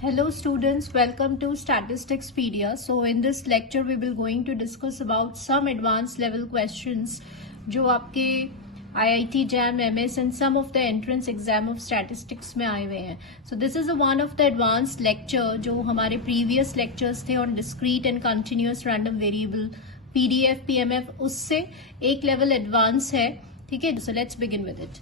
Hello students, welcome to Statisticspedia. So in this lecture we will going to discuss about some advanced level questions जो आपके IIT JAM MS and some of the entrance exam of statistics में आए हुए हैं. So this is one of the advanced lecture जो हमारे previous lectures थे on discrete and continuous random variable PDF PMF उससे एक level advance है. ठीक है, so let's begin with it.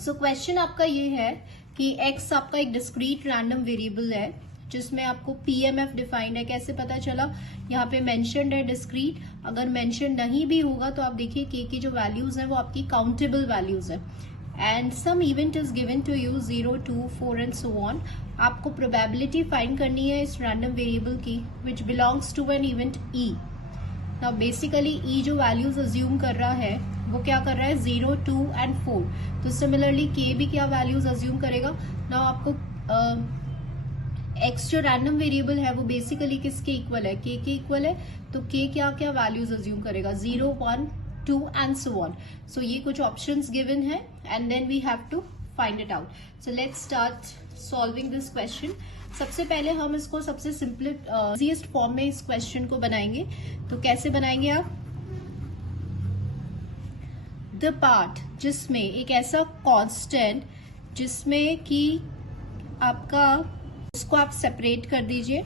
So question आपका ये है कि x आपका एक डिस्क्रीट रैंडम वेरिएबल है जिसमें आपको PMF डिफाइंड है. कैसे पता चला? यहाँ पे मेंशन्ड है डिस्क्रीट. अगर मेंशन नहीं भी होगा तो आप देखिए k की जो वैल्यूज है वो आपकी काउंटेबल वैल्यूज है. And some event is given to you 0, 2, 4 and so on. आपको प्रोबेबिलिटी फाइंड करनी है इस रैंडम वेरिएबल की which belongs to an event e. Now basically e जो वैल्यूज अज्यूम कर रहा है वो क्या कर रहा है 0, 2 एंड 4. तो सिमिलरली k भी क्या वैल्यूज अज्यूम करेगा. नाउ आपको x जो रैंडम वेरिएबल है वो बेसिकली किसके इक्वल है? k के इक्वल है. तो k क्या क्या वैल्यूज अज्यूम करेगा 0, 1, 2 एंड सो ऑन. सो ये कुछ ऑप्शंस गिवन है and then we have to find it out. So let's start solving this question. सबसे पहले हम इसको सबसे सिंपल इजीएस्ट फॉर्म में इस क्वेश्चन को बनाएंगे. तो कैसे बनाएंगे आप? द पार्ट जिसमें एक ऐसा कांस्टेंट जिसमें कि आपका उसको आप सेपरेट कर दीजिए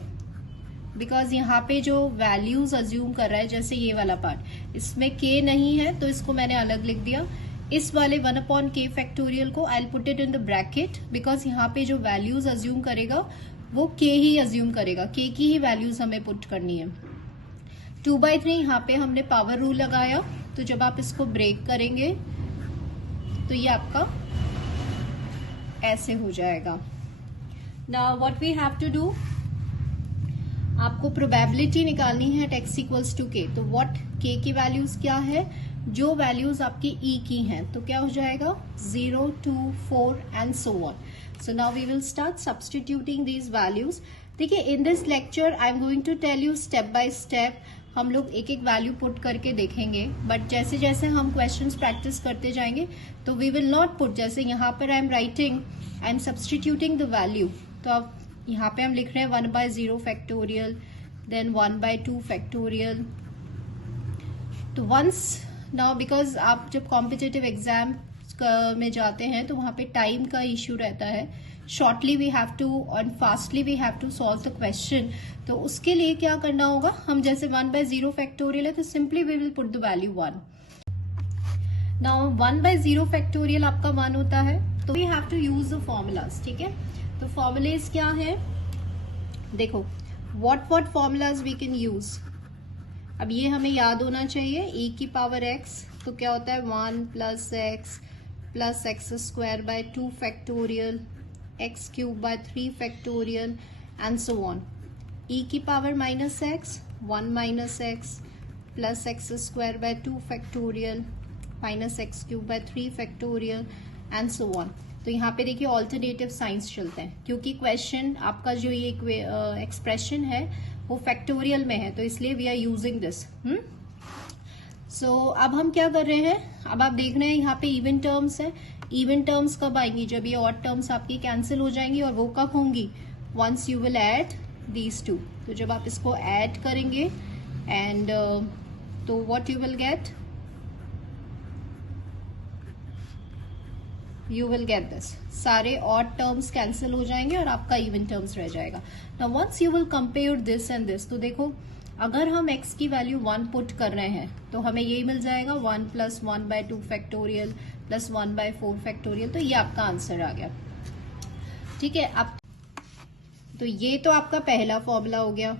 बिकॉज यहाँ पे जो वैल्यूज अज्यूम कर रहा है जैसे ये वाला पार्ट इसमें k नहीं है तो इसको मैंने अलग लिख दिया. इस वाले 1/k फैक्टोरियल को I put it in the bracket because यहाँ पे जो वैल्यूज अज्यूम करेगा वो k ही अज्यूम करेगा. k की ही वैल्यूज हमें पुट करनी है. 2/3 यहाँ पे हमने पावर रूल लगाया. तो जब आप इसको ब्रेक करेंगे तो ये आपका ऐसे हो जाएगा. Now what we have to do, आपको प्रोबेबिलिटी निकालनी है at x equals to k. तो व्हाट k की वैल्यूज क्या है? जो वैल्यूज आपकी e की हैं तो क्या हो जाएगा 0, 2, 4 and so on. So now we will start substituting these values. देखिए in this lecture I am going to tell you step by step. हम लोग एक एक वैल्यू पुट करके देखेंगे बट जैसे जैसे हम क्वेश्चंस प्रैक्टिस करते जाएंगे तो वी विल नॉट पुट. जैसे यहाँ पर I am writing, I am substituting the value. तो अब यहाँ पे हम लिख रहे हैं 1/0 फैक्टोरियल देन 1/2 फैक्टोरियल. तो वंस नाउ बिकॉज आप जब कॉम्पिटिटिव एग्जाम में जाते हैं तो वहां पे टाइम का इश्यू रहता है. शॉर्टली वी हैव टू और fastly we have to solve the question. तो उसके लिए क्या करना होगा, हम जैसे 1/0 फैक्टोरियल है तो simply we will put the value 1. Now 1/0 factorial आपका 1 होता है तो we have to use the formulas. ठीक है, तो फॉर्मूलेज क्या है देखो, what formulas we can use. अब ये हमें याद होना चाहिए. e की पावर x तो क्या होता है 1 + x + x² 2 factorial x³ 3 factorial and so on. e की power -x 1 - x + x² 2 factorial -x³ 3 factorial and so on. तो यहाँ पे देखिए ऑल्टरनेटिव साइंस चलते हैं क्योंकि क्वेश्चन आपका जो ये एक्सप्रेशन है वो फैक्टोरियल में है तो इसलिए वी आर यूजिंग दिस. सो अब हम क्या कर रहे हैं, अब आप देख रहे हैं यहाँ पे इवन टर्म्स है. इवन टर्म्स कब आएंगी? जब ये ऑड टर्म्स आपकी कैंसिल हो जाएंगी. और वो कब होंगी? Once you will add these two. तो जब आप इसको ऐड करेंगे एंड तो what you will get, you will get this. सारे ऑड टर्म्स कैंसिल हो जाएंगे और आपका इवन टर्म्स रह जाएगा. Now once you will compare this and this. तो देखो अगर हम x की वैल्यू 1 पुट कर रहे हैं तो हमें यही मिल जाएगा 1 + 1/2 फैक्टोरियल + 1/4 फैक्टोरियल. तो ये आपका आंसर आ गया. ठीक है, अब तो ये तो आपका पहला फॉर्मूला हो गया.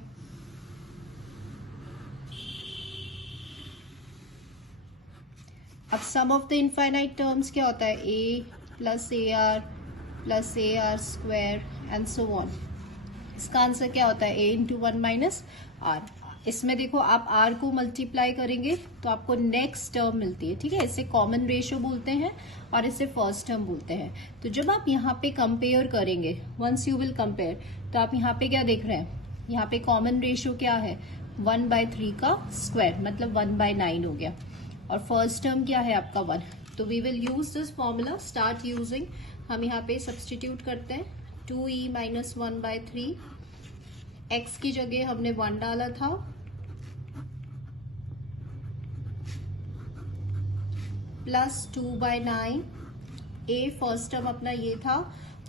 अब सम ऑफ द इनफाइनाइट टर्म्स क्या होता है a + ar + ar² and so on. इसका आंसर क्या होता है a × 1 - r. इसमें देखो आप r को मल्टीप्लाई करेंगे तो आपको नेक्स्ट टर्म मिलती है. ठीक है, इसे कॉमन रेशियो बोलते हैं और इसे फर्स्ट टर्म बोलते हैं. तो जब आप यहाँ पे कंपेयर करेंगे, वंस यू विल कंपेयर, तो आप यहाँ पे क्या देख रहे हैं, यहाँ पे कॉमन रेशियो क्या है 1/3 का स्क्वायर मतलब 1/9 हो गया. और फर्स्ट टर्म क्या है आपका 1. तो we will use this formula, start using. हम यहाँ पे सब्सटीट्यूट करते हैं 2e माइनस 1/3, x की जगह हमने 1 डाला था, प्लस 2/9, a फर्स्ट टर्म अपना ये था,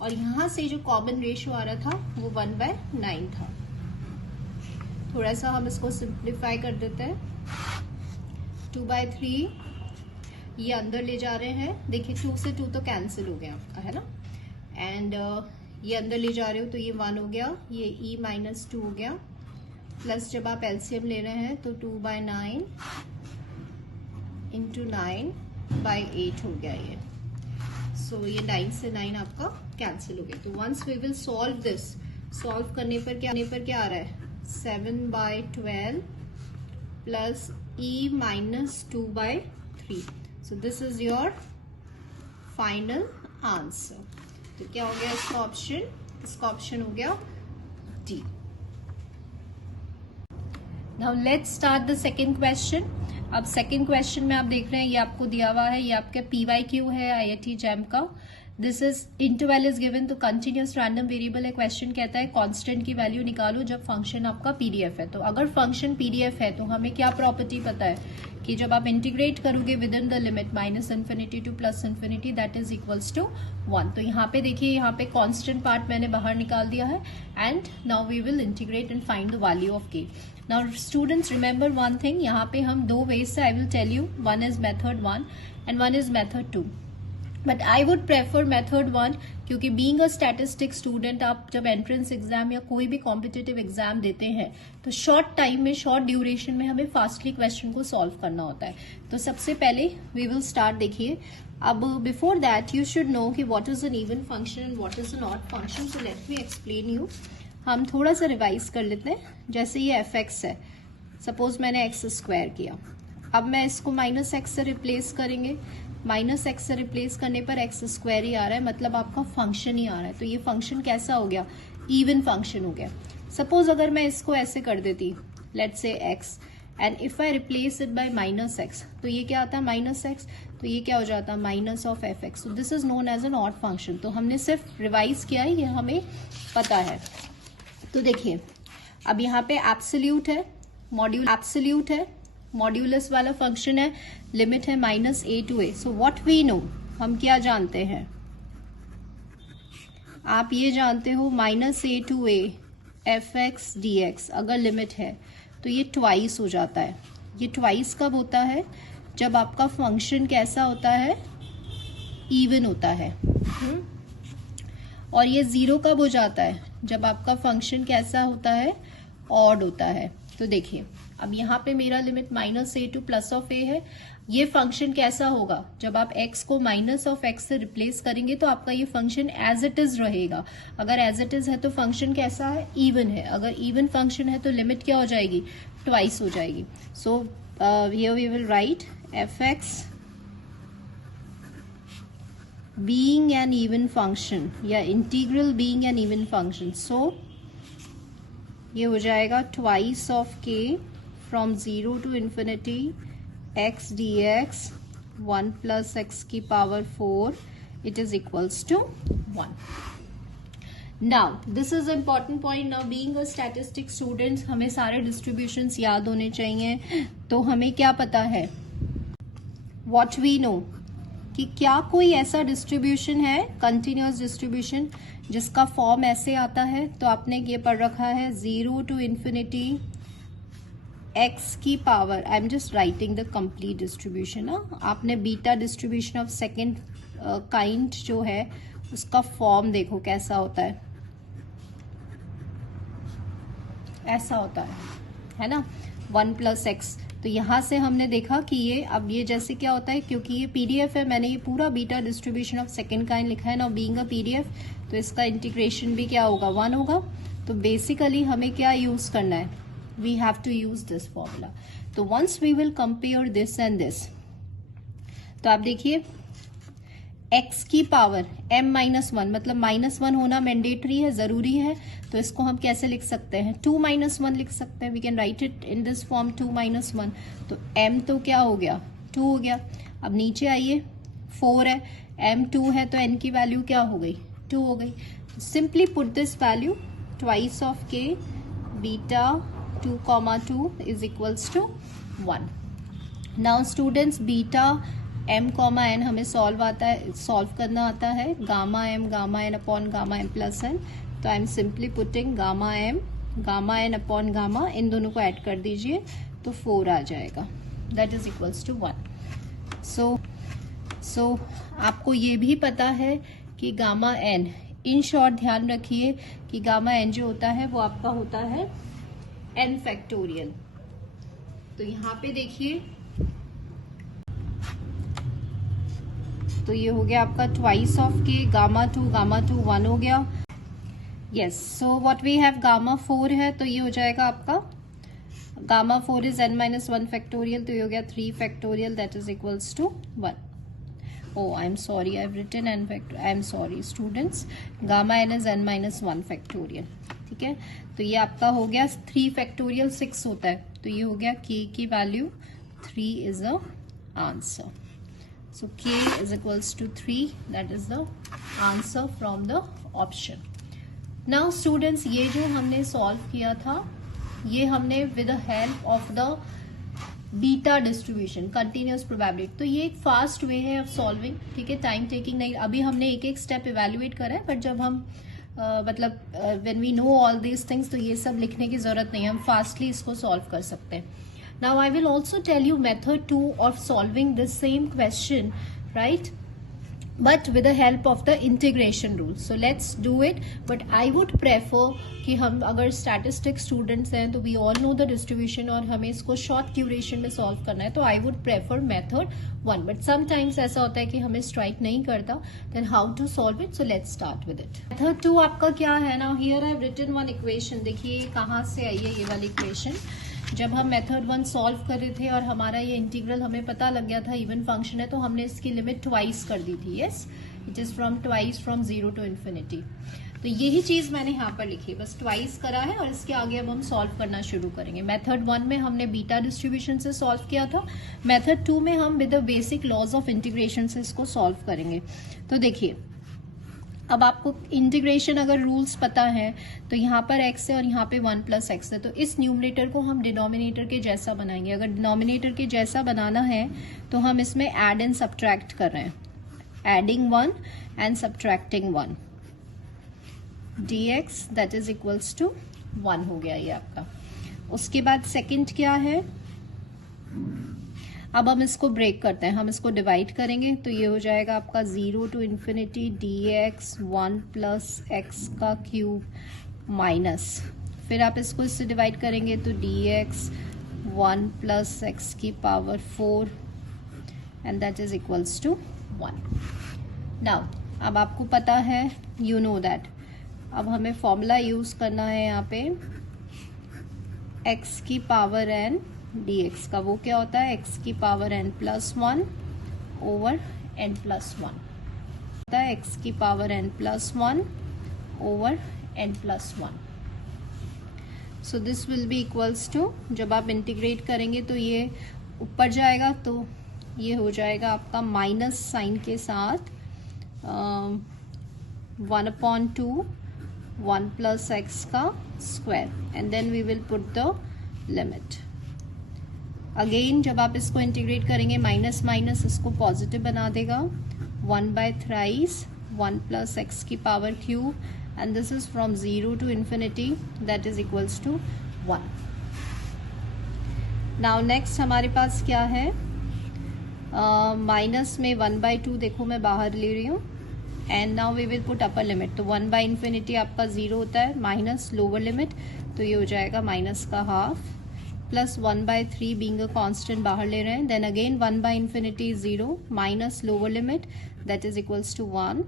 और यहां से जो कॉमन रेशियो आ रहा था वो 1/9 था। थोड़ा सा हम इसको सिंप्लीफाई कर देते हैं। 2/3 ये अंदर ले जा रहे हैं, देखिए 2 से 2 तो कैंसिल हो गया आपका, है ना, एंड ये अंदर ले जा रहे हो तो ये 1 हो गया, ये e माइनस 2 हो गया, प्लस जब आप एलसीएम ले रहे हैं तो 2/9 इंटू 9/8 हो गया ये। सो ये 9 से 9 आपका कैंसिल हो गया। तो once we will solve this, solve करने पर क्या आ रहा है, 7/12 plus e minus 2/3। So this is your final answer. तो क्या हो गया इसका ऑप्शन, इसका ऑप्शन हो गया D. Now let's start the second question. अब सेकेंड क्वेश्चन में आप देख रहे हैं ये आपको दिया हुआ है, ये आपका PYQ है IIT जैम का। This is interval is given, तो कंटिन्यूस रैंडम वेरिएबल है। क्वेश्चन कहता है कांस्टेंट की वैल्यू निकालो जब फंक्शन आपका PDF है। तो अगर फंक्शन PDF है तो हमें क्या प्रॉपर्टी पता है कि जब आप इंटीग्रेट करोगे within the limit -∞ to +∞, that is equals to 1। तो यहाँ पे देखिए, यहाँ पे कांस्टेंट पार्ट मैंने बाहर निकाल दिया है, and now we will integrate and find the value of k। Now students remember one thing, यहाँ पे हम दो वेज से, I will tell you, one is method 1 and one is method 2, but I would prefer method 1, क्योंकि being a statistic student आप जब entrance exam या कोई भी कॉम्पिटिटिव एग्जाम देते हैं तो शॉर्ट टाइम में, शॉर्ट ड्यूरेशन में हमें फास्टली क्वेश्चन को सॉल्व करना होता है। तो सबसे पहले वी विल स्टार्ट, देखिए अब before that you should know कि what is an even function and what is an odd function. So let me explain you. हम थोड़ा सा रिवाइज कर लेते हैं। जैसे ये fx है, सपोज मैंने x² किया, अब मैं इसको -x से रिप्लेस करेंगे, -x से रिप्लेस करने पर x² ही आ रहा है, मतलब आपका फंक्शन ही आ रहा है। तो ये फंक्शन कैसा हो गया, इवन फंक्शन हो गया। सपोज अगर मैं इसको ऐसे कर देती, let's say x, and if I replace it by -x, तो ये क्या आता है -x, तो ये क्या हो जाता है minus of fx। So this is known as an odd function. तो हमने सिर्फ रिवाइज किया है, ये हमें पता है। तो देखिए अब यहाँ पे एब्सोल्यूट है, एब्सोल्यूट है, मॉड्यूलस वाला फंक्शन है, लिमिट है -a to a। So what we know, हम क्या जानते हैं, आप ये जानते हो -a to a fx dx अगर लिमिट है तो ये ट्वाइस हो जाता है। ये ट्वाइस कब होता है, जब आपका फंक्शन कैसा होता है, इवन होता है। और ये 0 कब हो जाता है, जब आपका फंक्शन कैसा होता है, ऑड होता है। तो देखिए अब यहाँ पे मेरा लिमिट -a to +a है। ये फंक्शन कैसा होगा, जब आप x को -x से रिप्लेस करेंगे तो आपका ये फंक्शन एज इट इज रहेगा। अगर एज इट इज है तो फंक्शन कैसा है, इवन है। अगर इवन फंक्शन है तो लिमिट क्या हो जाएगी, ट्वाइस हो जाएगी। So here we will write fx being an even function या integral being an even function। So ये हो जाएगा twice of k from 0 to infinity x dx 1 plus x की power 4, it is equals to 1। Now this is important point। Now being a statistic students हमें सारे distributions याद होने चाहिए। तो हमें क्या पता है, what we know, कि क्या कोई ऐसा डिस्ट्रीब्यूशन है, कंटिन्यूअस डिस्ट्रीब्यूशन, जिसका फॉर्म ऐसे आता है। तो आपने ये पढ़ रखा है 0 to infinity x की power, I am just writing the complete distribution ना। आपने beta distribution of second kind जो है उसका फॉर्म देखो कैसा होता है, ऐसा होता है ना, 1 + x। तो यहाँ से हमने देखा कि ये अब ये जैसे क्या होता है, क्योंकि ये PDF है, मैंने ये पूरा beta distribution of second kind लिखा है ना, बीइंग अ PDF, तो इसका इंटीग्रेशन भी क्या होगा, 1 होगा। तो बेसिकली हमें क्या यूज करना है, we have to use this formula. तो once we will compare this and this, तो आप देखिए x की पावर m-1, मतलब -1 होना मैंडेटरी है, जरूरी है। तो इसको हम कैसे लिख सकते हैं, 2-1 लिख सकते हैं। We can write it in this form 2-1। तो m तो क्या हो गया, 2 हो गया। अब नीचे आइए, 4 है, m 2 है तो n की वैल्यू क्या हो गई, 2 हो गई। Simply put this value twice of k beta 2, 2 is equals to 1. Now students, beta m, n हमें सॉल्व करना आता है gamma n upon gamma m plus n. तो I am simply putting gamma n upon gamma, इन दोनों को add कर दीजिए तो 4 आ जाएगा. That is equals to 1. सो आपको ये भी पता है कि गामा n, इन शॉर्ट ध्यान रखिए कि गामा n जो होता है वो आपका होता है n फैक्टोरियल. तो यहाँ पे देखिए, तो ये हो गया आपका twice of k gamma two 1 हो गया. Yes, so what we have gamma 4 है, तो ये हो जाएगा आपका गामा 4 इज n-1 फैक्टोरियल, तो ये हो गया 3 factorial that is equals to 1. Oh, I'm sorry, I've written n factor. I'm sorry students, gamma n is n-1 factorial. ठीक है, तो ये आपका हो गया 3 फैक्टोरियल 6 होता है, तो ये हो गया k की value 3 is the answer. So k is equals to 3, that is the answer from the option. Now students, ये जो हमने सॉल्व किया था, ये हमने with the help of the beta distribution continuous probability. तो ये एक फास्ट वे है ऑफ सॉल्विंग. ठीक है, टाइम टेकिंग नहीं. अभी हमने एक एक स्टेप इवेल्युएट करा है, बट जब हम मतलब when we know all these things, तो ये सब लिखने की जरूरत नहीं है, हम फास्टली इसको सॉल्व कर सकते हैं. Now I will also tell you method 2 of solving this same question, right, but with the help of the integration rule. So let's do it, but I would prefer कि हम अगर statistics students हैं तो we all know the distribution और हमें इसको short duration में solve करना है, तो I would prefer method 1. But sometimes ऐसा होता है कि हमें strike नहीं करता, then how to solve it? So let's start with it. Method 2 आपका क्या है ना? Here I have written one equation. देखिए कहाँ से आई है ये वाली equation. जब हम मेथड 1 सॉल्व कर रहे थे और हमारा ये इंटीग्रल हमें पता लग गया था इवन फंक्शन है, तो हमने इसकी लिमिट ट्वाइस कर दी थी. Yes, it is from twice from 0 to infinity. तो यही चीज मैंने यहाँ पर लिखी, बस ट्वाइस करा है और इसके आगे अब हम सॉल्व करना शुरू करेंगे. मेथड 1 में हमने बीटा डिस्ट्रीब्यूशन से सॉल्व किया था, मेथड 2 में हम with the basic laws of integration से इसको सॉल्व करेंगे. तो देखिए, अब आपको इंटीग्रेशन अगर रूल्स पता है तो यहाँ पर x है और यहाँ पे 1 + x है, तो इस न्यूमरेटर को हम डिनोमिनेटर के जैसा बनाएंगे. अगर डिनोमिनेटर के जैसा बनाना है तो हम इसमें एड एंड सब्ट्रैक्ट कर रहे हैं, adding 1 and subtracting 1, dx that is equals to 1 हो गया ये आपका. उसके बाद सेकंड क्या है, अब हम इसको ब्रेक करते हैं, हम इसको डिवाइड करेंगे, तो ये हो जाएगा आपका 0 to infinity dx 1 + x का क्यूब माइनस, फिर आप इसको इससे डिवाइड करेंगे तो dx 1 + x की power 4 and that is equals to 1. Now अब आपको पता है, यू नो दैट, अब हमें फॉर्मूला यूज करना है यहाँ पे x की पावर n dx का. वो क्या होता है, x की पावर n + 1 ओवर n + 1 होता है, x की power n + 1 over n + 1. So this will be equals to, जब आप इंटीग्रेट करेंगे तो ये ऊपर जाएगा, तो ये हो जाएगा आपका माइनस साइन के साथ 1/2 1 + x का square, and then we will put the limit. Again जब आप इसको इंटीग्रेट करेंगे, माइनस माइनस इसको पॉजिटिव बना देगा, 1/3 1 + x की power cube, and this is from 0 to infinity that is equals to 1. Now next हमारे पास क्या है, माइनस में 1/2 देखो मैं बाहर ले रही हूँ, and now we will put upper limit. तो 1/∞ आपका 0 होता है, माइनस लोअर लिमिट, तो ये हो जाएगा माइनस का half, plus 1/3 being a constant बाहर ले रहे हैं, then again 1/∞ 0 minus lower limit that is equals to 1.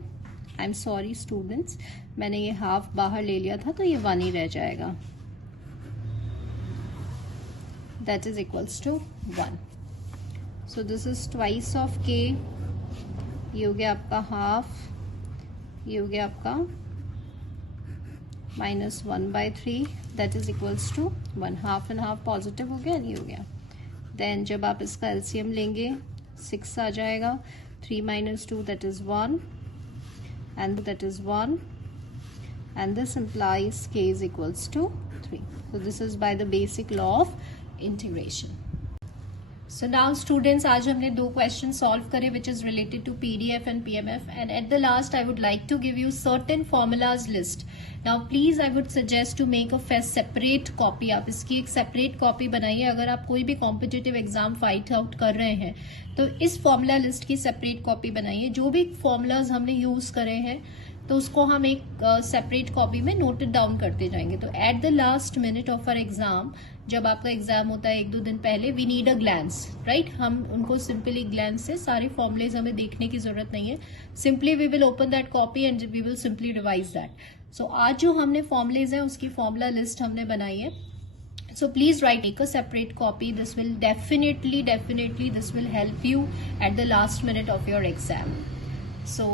I am sorry students, मैंने ये हाफ बाहर ले लिया था, तो ये 1 ही रह जाएगा, that is equals to 1. So this is twice of k, ये हो गया आपका हाफ, ये हो गया आपका -1/3 that is equals to 1. Half and half positive हो गया, ये हो गया. देन जब आप इसका एलसीएम लेंगे 6 आ जाएगा, 3 - 2 that is 1 and that is 1, and this implies k is equals to 3. So this is by the basic law of integration. So now students, आज हमने 2 क्वेश्चन सॉल्व करे which is related to PDF and PMF, and at the last I would like to give you certain formulas list. Now please I would suggest to make a separate copy. आप इसकी एक separate copy बनाइए. अगर आप कोई भी competitive exam fight out कर रहे हैं तो इस formula list की separate copy बनाइए. जो भी formulas हमने use करे हैं तो उसको हम एक सेपरेट कॉपी में नोटेड डाउन करते जाएंगे. तो at the last minute of our exam, जब आपका एग्जाम होता है 1-2 दिन पहले, we need a glance, right. हम उनको सिंपली ग्लैंस से सारे फॉर्मुलेज हमें देखने की जरूरत नहीं है. Simply we will open that copy and we will simply revise that. So आज जो हमने फॉर्मुलेज है उसकी फॉर्मुला लिस्ट हमने बनाई है. So please make a separate copy. This will definitely this will help you at the last minute of your exam. So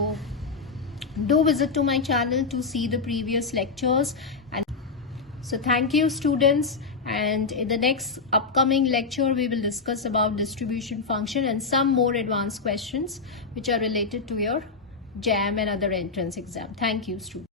do visit to my channel to see the previous lectures. And so thank you students, and in the next upcoming lecture we will discuss about distribution function and some more advanced questions which are related to your JAM and other entrance exam. Thank you students.